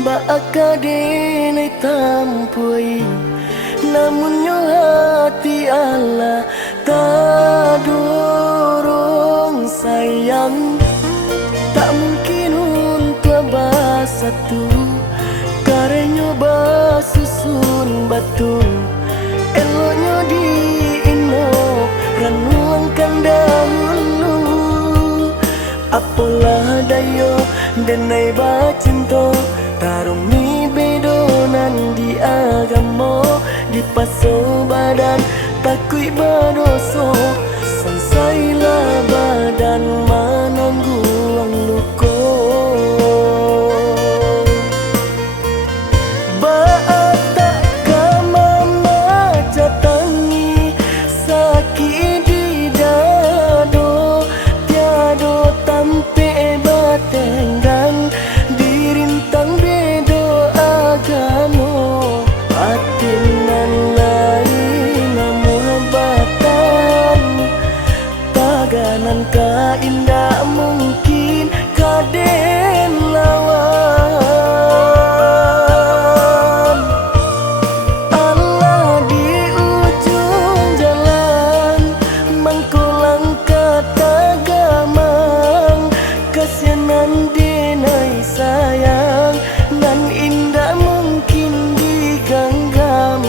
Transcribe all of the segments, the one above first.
Bakadene tampui namun nyo hati Allah tak dorong sayang. Tak mungkin untuk satu karenyo basusun batu eloknya di inok ranuangkan dahulu. Apalah dayo denai bacinto tarumi bedonan di agama di paso badan takui badoso sansailah badan manangguang luko. Baata kama catangi sakit di dado tiado tampe batenggang dirintang bedo agamo atinan lain muhabatan taganan ka indah mungkin kaden lawan. Allah di ujung jalan mangkulang kata gamang kasianan denai sayang nan indah mungkin diganggam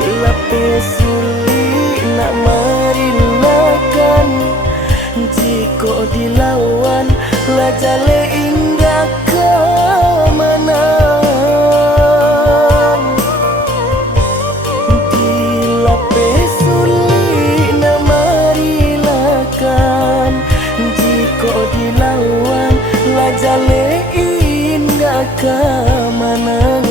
dilapis sulit nak marinakan jika dilawan lajale indah ke mana dilapis sulit nak marinakan jika dilawan lajale indah ke mana.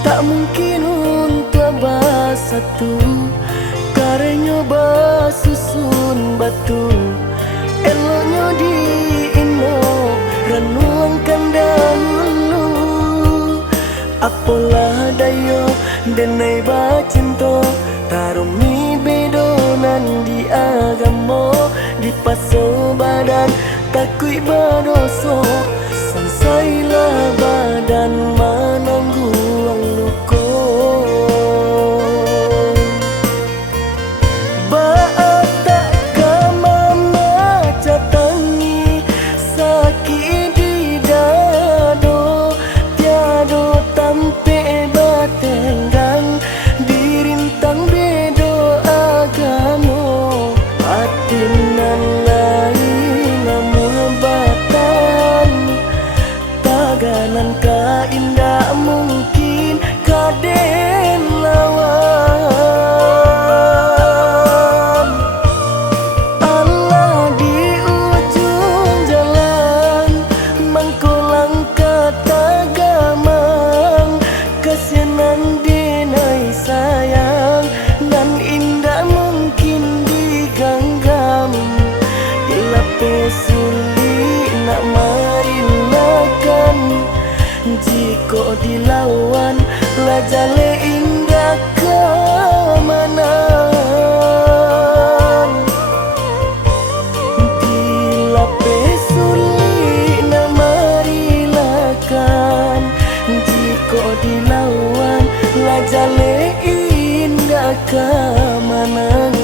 Tak mungkin untuk satu karenyo basusun batu eloknya di inok ranuangkan dahulu. Apalah dayo denai bacinto tarumi bedonan di agamo di paso badan takui badoso sansailah badan manangguang luko. Baata kama catangi sakit di dado tiado tampe batenggang dirintang bedo agamo atinan lain muhabatan taganan ka indah mungkin kaden lawan. Allah di ujung jalan mangkulang kata gamang kasianan denai sayang nan indah mungkin diganggam dilapis sulit nak marinakan jika dilawan lajale indah ke mana dilapis sulit nak marinakan jika dilawan lajale indah ke mana.